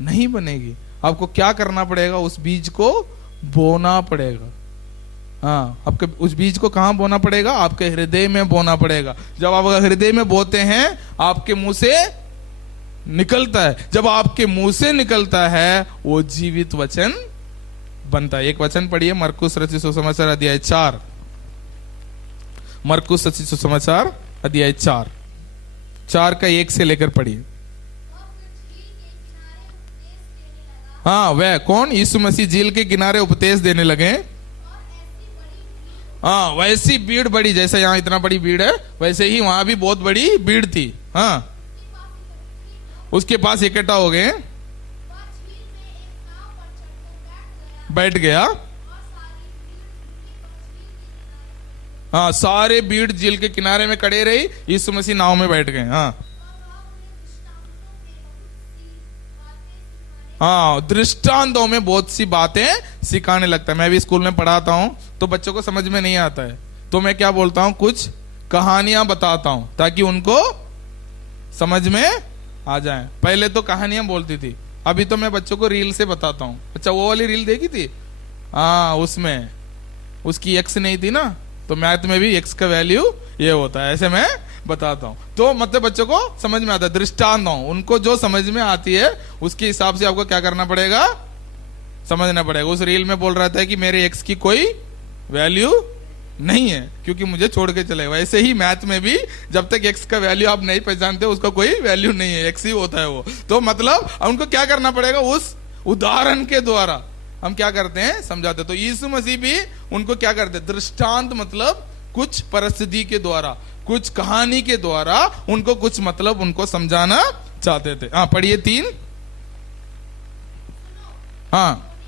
नहीं बनेगी। आपको क्या करना पड़ेगा? उस बीज को बोना पड़ेगा। हाँ, आपके उस बीज को कहां बोना पड़ेगा? आपके हृदय में बोना पड़ेगा। जब आप हृदय में बोते हैं, आपके मुंह से निकलता है। जब आपके मुंह से निकलता है, वो जीवित वचन बनता है। एक वचन पढ़िए, मरकुस रचित सुसमाचार अध्याय 4। मरकुस रचित सुसमाचार अध्याय 4 का 1 से लेकर पढ़िए। हाँ, वह कौन? यीशु मसीह झील के किनारे उपदेश देने लगे। हाँ, वैसी भीड़ बड़ी, जैसे यहाँ इतना बड़ी भीड़ है, वैसे ही वहां भी बहुत बड़ी भीड़ थी। हाँ, उसके पास इकट्ठा हो गए, बैठ गया। हाँ, सारे भीड़ झील के किनारे में खड़े रही, यीशु मसीह नाव में बैठ गए। हाँ हाँ, दृष्टांतों में बहुत सी बातें सिखाने लगता है। मैं भी स्कूल में पढ़ाता हूं, तो बच्चों को समझ में नहीं आता है, तो मैं क्या बोलता हूं, कुछ कहानियां बताता हूं ताकि उनको समझ में आ जाए। पहले तो कहानियां बोलती थी, अभी तो मैं बच्चों को रील से बताता हूं। अच्छा, वो वाली रील देखी थी? हाँ, उसमें उसकी एक्स नहीं थी ना, तो मैथ में भी एक्स का वैल्यू ये होता है, ऐसे मैं बताता हूं। तो मतलब बच्चों को समझ में आता है। दृष्टांत उनको जो समझ में आती है उसके हिसाब से आपको क्या करना पड़ेगा? समझना पड़ेगा। उस रील में बोल रहा था कि मेरे एक्स की कोई वैल्यू नहीं है क्योंकि मुझे छोड़ के चले। वैसे ही मैथ में भी जब तक एक्स का वैल्यू आप नहीं पहचानते, उसका कोई वैल्यू नहीं है, एक्स ही होता है वो। तो मतलब उनको क्या करना पड़ेगा? उस उदाहरण के द्वारा हम क्या करते हैं? समझाते। तो यीशु मसीह भी उनको क्या करते? दृष्टांत मतलब कुछ परिस्थिति के द्वारा, कुछ कहानी के द्वारा उनको कुछ मतलब उनको समझाना चाहते थे। हाँ, पढ़िए 3। हाँ,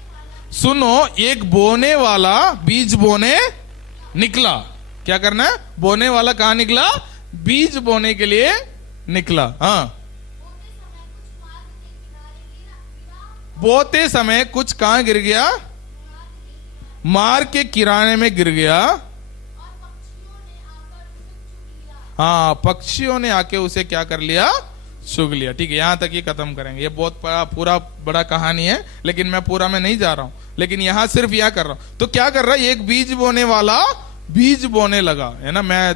सुनो, एक बोने वाला बीज बोने निकला। क्या करना है? बोने वाला कहां निकला? बीज बोने के लिए निकला। हाँ, बोते समय कुछ कहां गिर गया? मार्ग के किनारे में गिर गया। हाँ, पक्षियों ने आके उसे क्या कर लिया? चुग लिया। ठीक है, यहां तक ही खत्म करेंगे। ये बहुत पूरा बड़ा कहानी है, लेकिन मैं पूरा में नहीं जा रहा हूं, लेकिन यहां सिर्फ यह कर रहा हूं। तो क्या कर रहा है? एक बीज बोने वाला बीज बोने लगा, है ना। मैं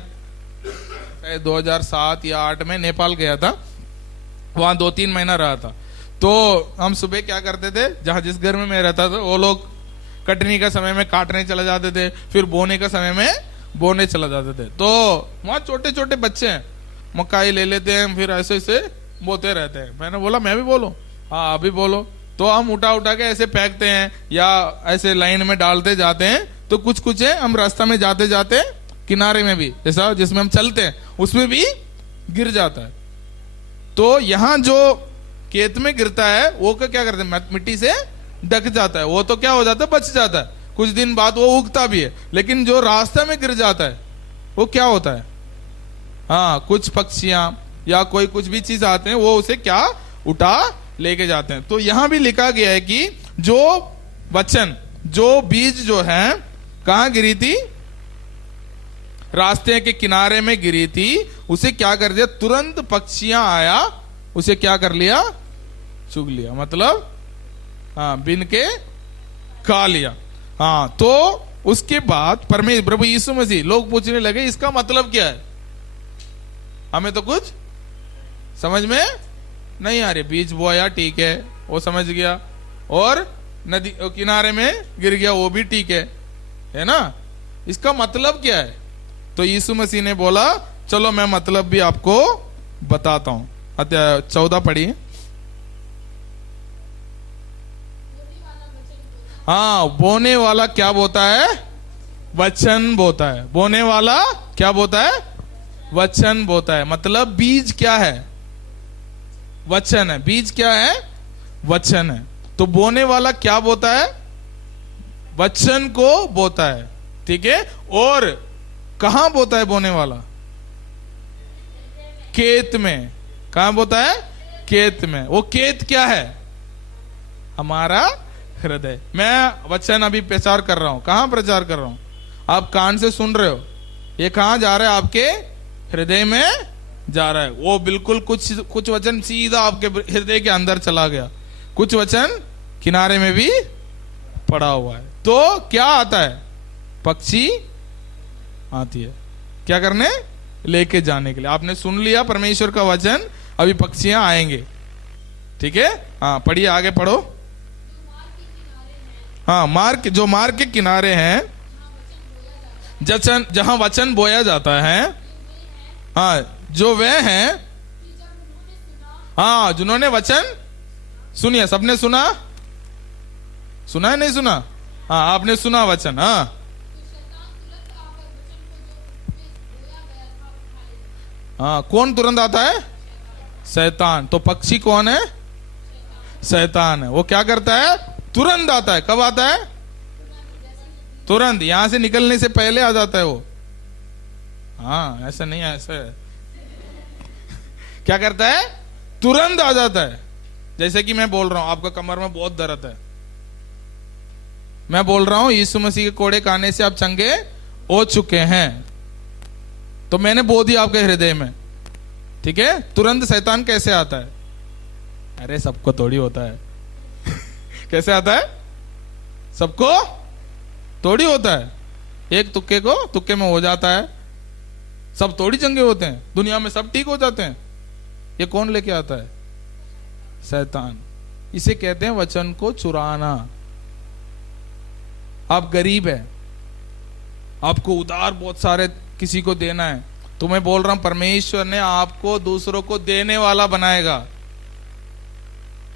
2007 या 8 में नेपाल गया था, वहां 2-3 महीना रहा था। तो हम सुबह क्या करते थे, जहां जिस घर में मैं रहता था, वो लोग कटनी का समय में काटने चले जाते थे, फिर बोने का समय में बोने चला जाते थे। तो वहां छोटे छोटे बच्चे हैं, मकाई ले लेते हैं, फिर ऐसे ऐसे बोते रहते हैं। मैंने बोला मैं भी बोलो। हाँ, अभी बोलो। तो हम उठा उठा के ऐसे फेंकते हैं या ऐसे लाइन में डालते जाते हैं। तो कुछ कुछ है, हम रास्ता में जाते जाते किनारे में भी, जैसा जिसमें हम चलते हैं उसमें भी गिर जाता है। तो यहां जो खेत में गिरता है वो क्या करते हैं? मिट्टी से ढक जाता है, वो तो क्या हो जाता है? बच जाता है। कुछ दिन बाद वो उगता भी है। लेकिन जो रास्ते में गिर जाता है वो क्या होता है? हाँ, कुछ पक्षियां या कोई कुछ भी चीज आते हैं, वो उसे क्या उठा लेके जाते हैं। तो यहां भी लिखा गया है कि जो वचन, जो बीज जो है, कहां गिरी थी? रास्ते के किनारे में गिरी थी। उसे क्या कर दिया? तुरंत पक्षियां आया, उसे क्या कर लिया? चुग लिया। मतलब हाँ, बिन के खा लिया। हाँ, तो उसके बाद परमेश्वर प्रभु यीशु मसीह, लोग पूछने लगे इसका मतलब क्या है? हमें तो कुछ समझ में नहीं आ रही। बीज बोया, ठीक है, वो समझ गया, और नदी किनारे में गिर गया, वो भी ठीक है ना। इसका मतलब क्या है? तो यीशु मसीह ने बोला चलो मैं मतलब भी आपको बताता हूं। अध्याय 14 पढ़िए। हाँ, बोने वाला क्या बोता है? वचन बोता है। बोने वाला क्या बोता है? वचन बोता है। मतलब बीज क्या है? वचन है। बीज क्या है? वचन है। तो बोने वाला क्या बोता है? वचन को बोता है। ठीक है। और कहां बोता है बोने वाला? खेत में। कहां बोता है? खेत में। वो खेत क्या है? हमारा हृदय। मैं वचन अभी प्रचार कर रहा हूं। कहां प्रचार कर रहा हूं? आप कान से सुन रहे हो। ये कहां जा रहा है? आपके हृदय में जा रहा है। वो बिल्कुल कुछ वचन सीधा आपके हृदय के अंदर चला गया, कुछ वचन किनारे में भी पड़ा हुआ है। तो क्या आता है? पक्षी आती है। क्या करने? लेके जाने के लिए। आपने सुन लिया परमेश्वर का वचन, अभी पक्षियां आएंगे। ठीक है। हाँ, पढ़िए, आगे पढ़ो। हाँ, मार्ग, जो मार्ग के किनारे हैं, जहां वचन बोया जाता है। हाँ, जो वे हैं, हाँ, जिन्होंने वचन सुनिए। सबने सुना? सुना है नहीं सुना? हाँ, आपने सुना वचन। हाँ, हाँ, कौन तुरंत आता है? शैतान। तो पक्षी कौन है? शैतान है। वो क्या करता है? तुरंत आता है। कब आता है? तुरंत। यहां से निकलने से पहले आ जाता है वो। हाँ, ऐसा नहीं है, ऐसा है। क्या करता है? तुरंत आ जाता है। जैसे कि मैं बोल रहा हूं, आपका कमर में बहुत दर्द है, मैं बोल रहा हूं यीशु मसीह के कोड़े खाने से आप चंगे हो चुके हैं, तो मैंने बो दिया आपके हृदय में। ठीक है। तुरंत शैतान कैसे आता है? अरे सबको थोड़ी होता है। कैसे आता है? सबको थोड़ी होता है। एक तुक्के को तुक्के में हो जाता है। सब थोड़ी चंगे होते हैं। दुनिया में सब ठीक हो जाते हैं। ये कौन लेके आता है? शैतान। इसे कहते हैं वचन को चुराना। आप गरीब है, आपको उधार बहुत सारे किसी को देना है, तो मैं बोल रहा हूं परमेश्वर ने आपको दूसरों को देने वाला बनाएगा।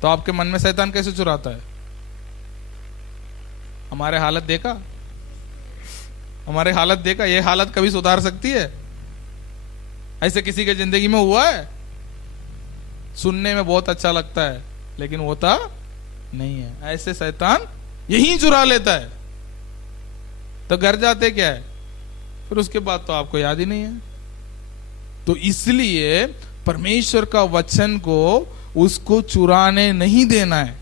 तो आपके मन में शैतान कैसे चुराता है? हमारे हालत देखा? हमारे हालत देखा? ये हालत कभी सुधार सकती है? ऐसे किसी के जिंदगी में हुआ है? सुनने में बहुत अच्छा लगता है, लेकिन होता नहीं है। ऐसे शैतान यही चुरा लेता है। तो घर जाते क्या है? फिर उसके बाद तो आपको याद ही नहीं है। तो इसलिए परमेश्वर का वचन को उसको चुराने नहीं देना है।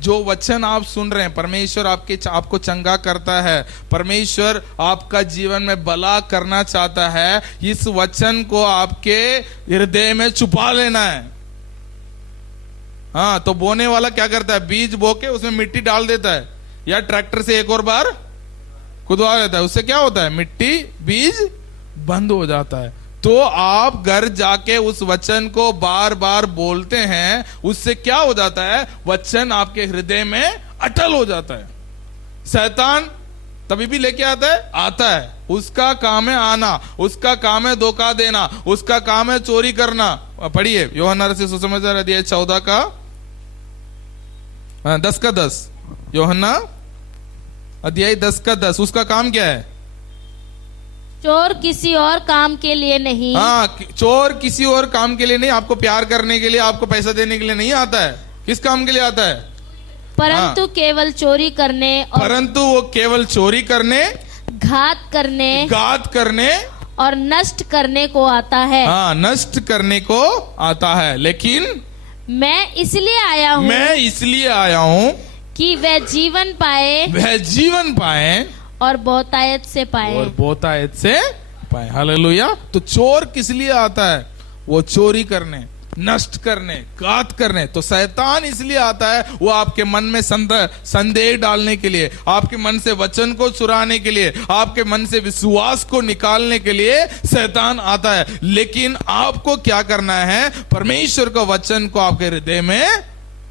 जो वचन आप सुन रहे हैं, परमेश्वर आपको चंगा करता है, परमेश्वर आपका जीवन में भला करना चाहता है, इस वचन को आपके हृदय में छुपा लेना है। हाँ, तो बोने वाला क्या करता है? बीज बो के उसमें मिट्टी डाल देता है, या ट्रैक्टर से एक और बार खुदवा देता है। उससे क्या होता है? मिट्टी, बीज बंद हो जाता है। तो आप घर जाके उस वचन को बार बार बोलते हैं, उससे क्या हो जाता है? वचन आपके हृदय में अटल हो जाता है। शैतान तभी भी लेके आता है। उसका काम है आना, उसका काम है धोखा देना, उसका काम है चोरी करना। पढ़िए यूहन्ना रचित सुसमाचार अध्याय 14 का 10 का 10। यूहन्ना अध्याय 10 का 10। उसका काम क्या है? चोर किसी और काम के लिए नहीं। हाँ, चोर किसी और काम के लिए नहीं, आपको प्यार करने के लिए, आपको पैसा देने के लिए नहीं आता है। किस काम के लिए आता है? परंतु हाँ, केवल चोरी करने और परंतु वो केवल चोरी करने, घात करने और नष्ट करने को आता है। हाँ, नष्ट करने को आता है। लेकिन मैं इसलिए आया हूँ कि वह जीवन पाए और बहुतायत से पाए। हालेलुया। तो चोर किस लिए आता है? वो चोरी करने, नष्ट करने, घात करने। तो शैतान इसलिए आता है, वो आपके मन में संदेह डालने के लिए, आपके मन से वचन को चुराने के लिए, आपके मन से विश्वास को निकालने के लिए शैतान आता है। लेकिन आपको क्या करना है? परमेश्वर का वचन को आपके हृदय में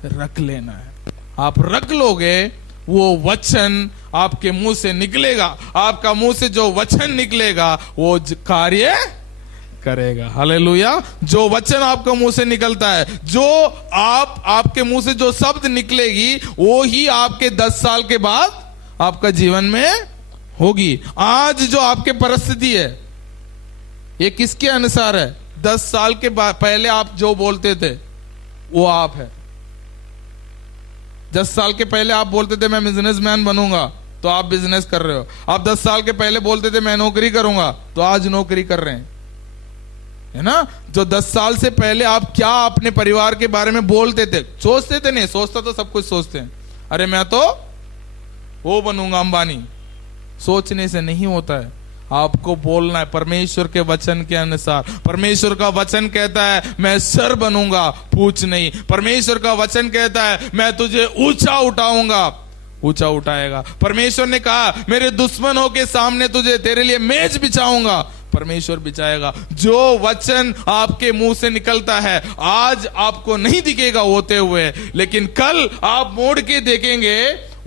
रख लेना है। आप रख लोगे, वो वचन आपके मुंह से निकलेगा। आपका मुंह से जो वचन निकलेगा वो कार्य करेगा। हालेलुया। जो वचन आपका मुंह से निकलता है, जो आपके मुंह से जो शब्द निकलेगी, वो ही आपके 10 साल के बाद आपका जीवन में होगी। आज जो आपके परिस्थिति है, ये किसके अनुसार है? 10 साल के पहले आप जो बोलते थे वो आप है। 10 साल के पहले आप बोलते थे मैं बिजनेसमैन बनूंगा, तो आप बिजनेस कर रहे हो। आप 10 साल के पहले बोलते थे मैं नौकरी करूंगा, तो आज नौकरी कर रहे हैं, है ना। जो 10 साल से पहले आप क्या अपने परिवार के बारे में बोलते थे, सोचते थे, नहीं सोचता तो सब कुछ सोचते हैं, अरे मैं तो वो बनूंगा अंबानी। सोचने से नहीं होता है, आपको बोलना है परमेश्वर के वचन के अनुसार। परमेश्वर का वचन कहता है मैं सर बनूंगा, पूछ नहीं। परमेश्वर का वचन कहता है मैं तुझे ऊंचा उठाऊंगा, ऊंचा उठाएगा। परमेश्वर ने कहा मेरे दुश्मनों के सामने तुझे, तेरे लिए मेज बिछाऊंगा, परमेश्वर बिछाएगा। जो वचन आपके मुंह से निकलता है, आज आपको नहीं दिखेगा होते हुए, लेकिन कल आप मोड़ के देखेंगे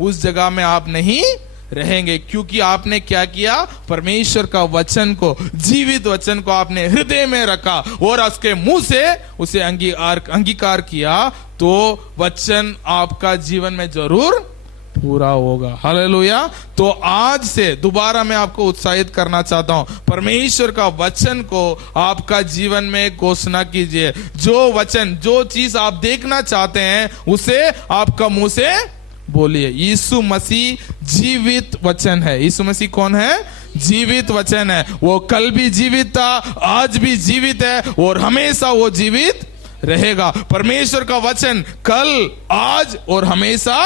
उस जगह में आप नहीं रहेंगे, क्योंकि आपने क्या किया? परमेश्वर का वचन को, जीवित वचन को आपने हृदय में रखा और उसके मुंह से उसे अंगीकार किया, तो वचन आपका जीवन में जरूर पूरा होगा। हालेलुया। तो आज से दोबारा मैं आपको उत्साहित करना चाहता हूं, परमेश्वर का वचन को आपका जीवन में घोषणा कीजिए। जो वचन, जो चीज आप देखना चाहते हैं, उसे आपका मुंह से बोलिए। यीशु मसीह जीवित वचन है। यीशु मसीह कौन है? जीवित वचन है। वो कल भी जीवित था, आज भी जीवित है और हमेशा वो जीवित रहेगा। परमेश्वर का वचन कल, आज और हमेशा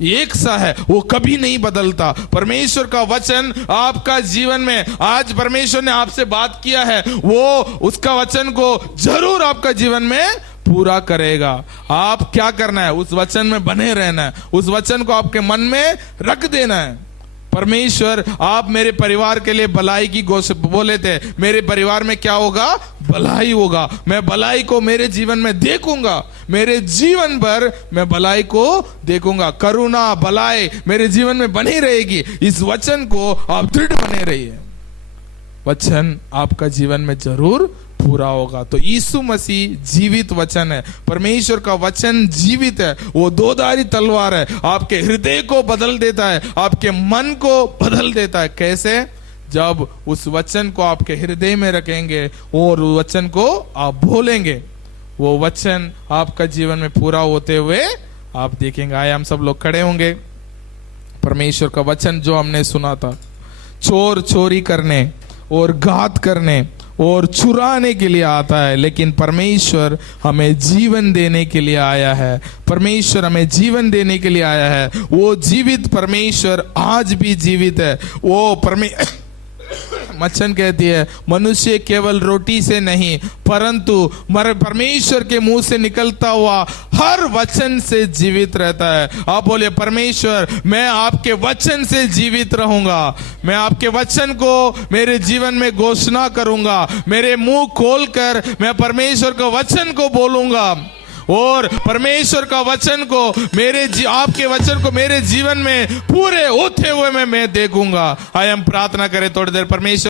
एक सा है, वो कभी नहीं बदलता। परमेश्वर का वचन आपका जीवन में, आज परमेश्वर ने आपसे बात किया है, वो उसका वचन को जरूर आपका जीवन में पूरा करेगा। आप क्या करना है? उस वचन में बने रहना है, उस वचन को आपके मन में रख देना है। परमेश्वर, आप मेरे परिवार के लिए भलाई की बोले थे, मेरे परिवार में क्या होगा? भलाई होगा। मैं भलाई को मेरे जीवन में देखूंगा, मेरे जीवन भर मैं भलाई को देखूंगा। करुणा, भलाई मेरे जीवन में बनी रहेगी। इस वचन को आप दृढ़ बने रहिए, वचन आपका जीवन में जरूर पूरा होगा। तो यीशु मसीह जीवित वचन है। परमेश्वर का वचन जीवित है, वो दोधारी तलवार है, आपके हृदय को बदल देता है, आपके मन को बदल देता है। कैसे? जब उस वचन को आपके हृदय में रखेंगे और वचन को आप बोलेंगे, वो वचन आपका जीवन में पूरा होते हुए आप देखेंगे। आए हम सब लोग खड़े होंगे। परमेश्वर का वचन जो हमने सुना था, चोर चोरी करने और घात करने और चुराने के लिए आता है, लेकिन परमेश्वर हमें जीवन देने के लिए आया है। परमेश्वर हमें जीवन देने के लिए आया है। वो जीवित परमेश्वर आज भी जीवित है। वो वचन कहती है मनुष्य केवल रोटी से नहीं, परंतु परमेश्वर के मुंह से निकलता हुआ हर वचन से जीवित रहता है। आप बोलिए, परमेश्वर मैं आपके वचन से जीवित रहूंगा, मैं आपके वचन को मेरे जीवन में घोषणा करूंगा। मेरे मुंह खोलकर मैं परमेश्वर के वचन को बोलूंगा और परमेश्वर का वचन को आपके वचन को मेरे जीवन में पूरे होते हुए मैं देखूंगा। आइए हम प्रार्थना करें थोड़ी देर। परमेश्वर